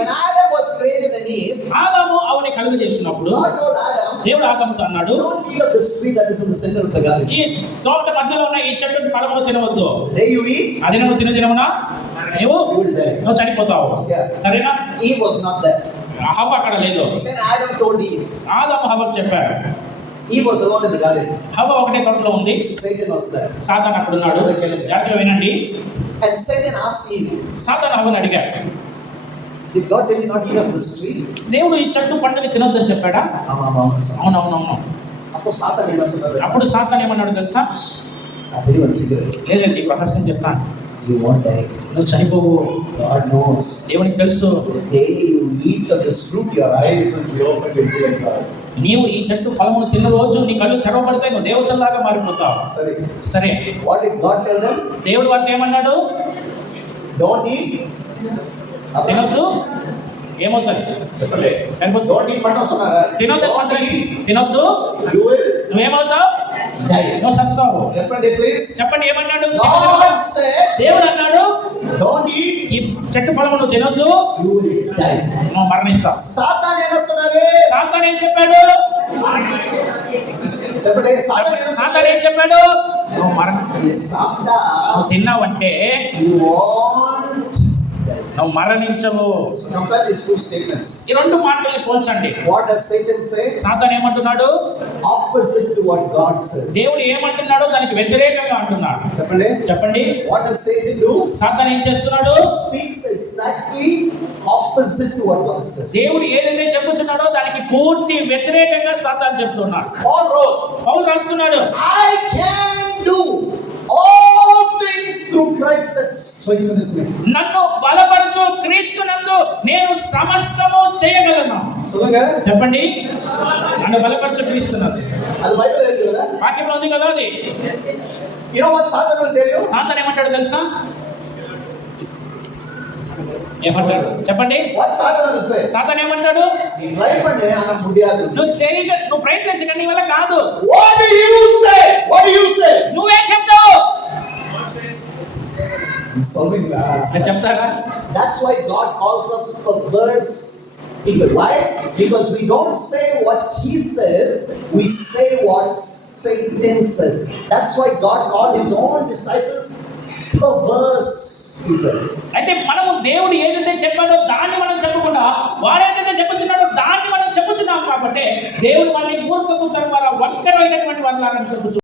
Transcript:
When Adam was created and Eve, ఆదాము అవని కలుగ చేసినప్పుడు God told Adam, దేవుడు ఆదాముతో అన్నాడు, don't eat of this tree that is in the center of the garden. ఈ తోట మధ్యలో ఉన్న ఈ చెట్టు ఫలమును తినవద్దు. The day you eat, ఆ దినము దినమున you will die. నువ్వు చనిపోతావు. Yeah. సరేనా? Eve was not there. హవ్వ అక్కడ లేదు. Then Adam told Eve. ఆదాము హవ్వకు చెప్పాడు. Eve was alone in the garden. హవ్వ ఒకటే తోటలో ఉంది. Satan was there. సాతాను అక్కడ ఉన్నాడు. జాగ్రత్తగా వినండి. And Satan asked Eve, సాతాను హవ్వను అడిగాడు, did God tell you not eat of this tree? దేవుడు ఈ చెట్టు పండుని తినొద్దని చెప్పాడా? అవునవునవును. అప్పుడు సాతాను ఏమన్నాడు? అప్పుడు సాతాను ఏమన్నాడు తెలుసా? లేదండి, నీకు రహస్యం చెప్తాను. You won't die. నువ్వు చనిపోవు. God knows. దేవునికి తెలుసు. The day you eat of this fruit, your eyes will be opened to be like God. నీవు ఈ చెట్టు ఫలమును తిన్న రోజు నీ కళ్ళు తెరవబడతాయి, నువ్వు దేవతల్లాగా మారిపోతావు. సరే. What did God tell them? దేవుడు వారికి ఏమన్నాడు? Don't eat. తినొద్దు. ఏమవుతుంది చెప్పలే. Don't eat మటన్ అన్నారా? తినొద్దు. You will. నువ్వేమవుతావు? Die. నువ్వు చస్తావు. చెప్పండి ప్లీజ్. చెప్పండి ఏమన్నాడు? God said, దేవుడు అన్నాడు, don't eat. ఈ చెట్టు ఫలము నువ్వు తినొద్దు, You will die. నువ్వు మరణిస్తావు. సాతాను ఏమన్నాడు? సాతాను ఏం చెప్పాడు? చెప్పండి. సాతాను ఏం చెప్పాడు? నువ్వు నువ్వు తిన్నావంటే నువ్వు మరణించవు. So compare these two statements. ఈ రెండు మాటల్ని పోల్చండి. What does Satan say? సాతాను ఏమంటున్నాడు? Opposite to what God says. దేవుడు ఏమంటున్నాడో దానికి వ్యతిరేకంగా అంటున్నాడు. చెప్పండి. What does Satan do? సాతాను ఏం చేస్తున్నాడు? Speaks exactly opposite to what God says. దేవుడు ఏదైతే చెప్పుచున్నాడో దానికి పూర్తి వ్యతిరేకంగా సాతాను చెప్తున్నాడు. పౌలు రాస్తున్నాడు, I can do all things through Christ that strengtheneth me. నన్ను బలపరచు క్రీస్తునందు నేను సమస్తము చేయగలను. చెప్పండి. నన్ను బలపరచు క్రీస్తునందు. అది బైబిల్ ఉంది కదా? వాక్యంలో ఉంది కదా అది. You know what Satan will tell you? సాతాను ఏమంటాడు తెలుసా? ఏమంటాడు చెప్పండి. What Satan will say? సాతాను ఏమంటాడు? నీ ట్రై పడే అన్న ముడియాదు. నువ్వు ప్రయత్నించకండి, నీ వల్ల కాదు. What do you say? What do you say? నువ్వేం చెప్తావు? చెప్తారా? That's why God calls us perverse people. Why? Because we don't say what he says, we say what Satan says. That's why God called his own disciples perverse people. అయితే మనము దేవుడు ఏదైతే చెప్పాడో దాన్ని మనం చెప్పకుండా వాడేదైతే చెప్పుచున్నాడో దాన్ని మనం చెప్పుచున్నాం కాబట్టి దేవుడు మనల్ని మూర్ఖపు తరువాత వంకరైనటువంటి వాళ్ళని చెప్పుచు